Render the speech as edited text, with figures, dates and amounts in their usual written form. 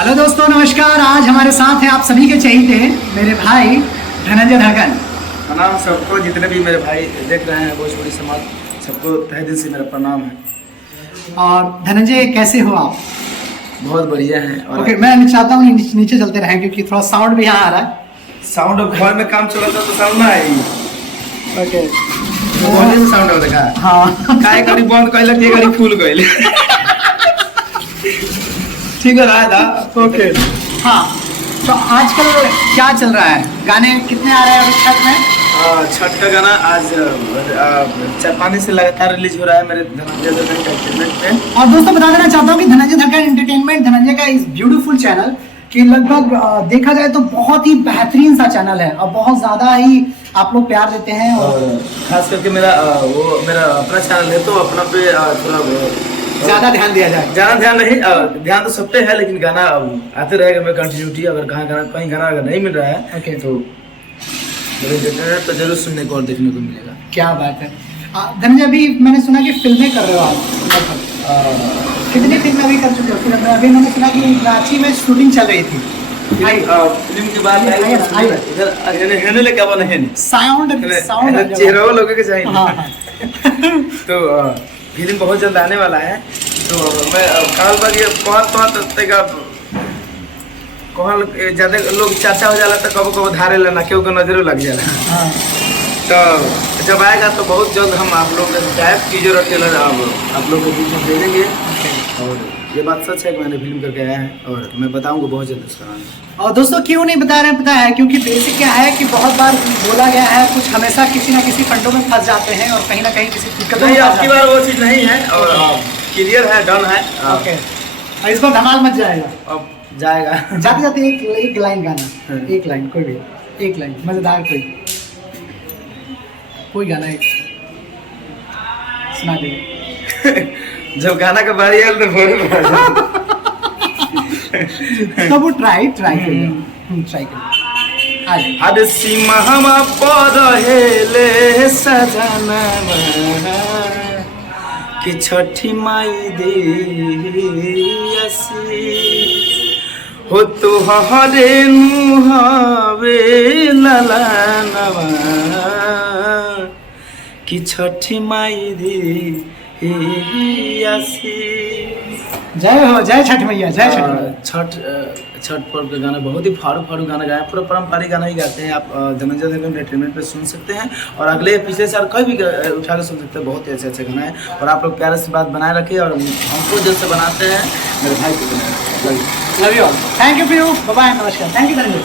Hello दोस्तों, नमस्कार। आज हमारे साथ हैं आप सभी के चहेते मेरे भाई धनंजय धड़कन। प्रणाम सबको, जितने भी मेरे भाई देख रहे हैं भोजपुरी समाज, सबको तहे दिल से मेरा प्रणाम है। और धनंजय, कैसे हो आप? बहुत बढ़िया है। और ओके, मैं चाहता हूँ नीचे चलते रहें क्योंकि थोड़ा साउंड भी यहाँ आ रहा है। साउंड घर में काम चल रहा था तो साउंड ना आई। ओके, वॉल्यूम साउंड हो रहा है। हाँ। काय करी बंद कइल के करी फुल कइल। ठीक है रहा था। ओके, हाँ। तो आजकल क्या चल रहा है? गाने कितने आ रहे हैं अभी छठ में? छठ का गाना आज 4-5 दिन से लगातार रिलीज हो रहा है मेरे धनंजय धड़कन का एंटरटेनमेंट पे। और दोस्तों, बता देना चाहता हूँ कि धनंजय धड़कन एंटरटेनमेंट, धनंजय का इस ब्यूटीफुल चैनल कि लगभग देखा जाए तो बहुत ही बेहतरीन सा चैनल है और बहुत ज्यादा ही आप लोग प्यार देते हैं। और खास करके मेरा अपना चैनल है तो अपना पे थोड़ा ज्यादा ध्यान दिया जाए। ज्यादा ध्यान नहीं, ध्यान तो सब पे है, लेकिन गाना आते रहेगा। मैं कंटिन्यूटी अगर कहीं गाना अगर नहीं मिल रहा है ओके, तो तो जरूर सुनने को और देखने को मिलेगा। क्या बात है। धनंजय, अभी मैंने सुना कि फिल्में कर रहे हो आप। कितनी फिल्में अभी कर चुके हो? फिल्म अभी मैंने सुना कि रांची में शूटिंग चल रही थी। फिल्म के बाद इधर लेके आवा नहीं साउंड चेहरा लोगों के चाहिए। हाँ। तो फिल्म बहुत जल्द आने वाला है। तो मैं काल बाकी कहल ज्यादा लोग चर्चा हो जाला तो कबो कबो धारे लेना केहू के नजरों लग जाला। हाँ। तो जब आएगा तो बहुत जल्द हम आप लोग टीजर और ट्रेलर आप लोग के बीच में दे देंगे। और ये बात सच है कि मैंने फिल्म करके आया है और मैं बताऊंगा बहुत जल्द उसका नाम। और दोस्तों, क्यों नहीं बता रहे हैं पता है? क्योंकि बेसिक क्या है कि बहुत बार बोला गया है कुछ हमेशा किसी ना किसी फंडों में फंस जाते हैं और कहीं ना कहीं किसी दिक्कतों में। आपकी बार वो चीज़ नहीं है और क्लियर है, डन है। ओके, इस बार धमाल मच जाएगा। अब जाएगा। जाते जाते एक लाइन गाना, एक लाइन, कोई भी एक लाइन मजेदार, कोई गाना एक सुना दे। जब गाना का बारी आया तो तो वो ट्राई कर अरे सीमा हम परहेले सजना कि छठी माई दे हो तो हरे नुहावे ललनवा कि छठी माई दे जय हो, जय छठ मैया, जय छठ पर्व का गाना बहुत ही फाड़ू गाना गाया। पूरा पारंपरिक गाना ही गाते हैं। आप धनंजय धड़कन एंटरटेनमेंट पे सुन सकते हैं और अगले पिछले साल कोई भी उठा के सुन सकते हैं। बहुत ही अच्छे गाना है और आप लोग प्यारे से बात बनाए रखिए और हमको जैसे बनाते हैं मेरे भाई को बनाए। Love you all. Thank you for you. Bye bye, नमस्कार। Thank you Dhananjay.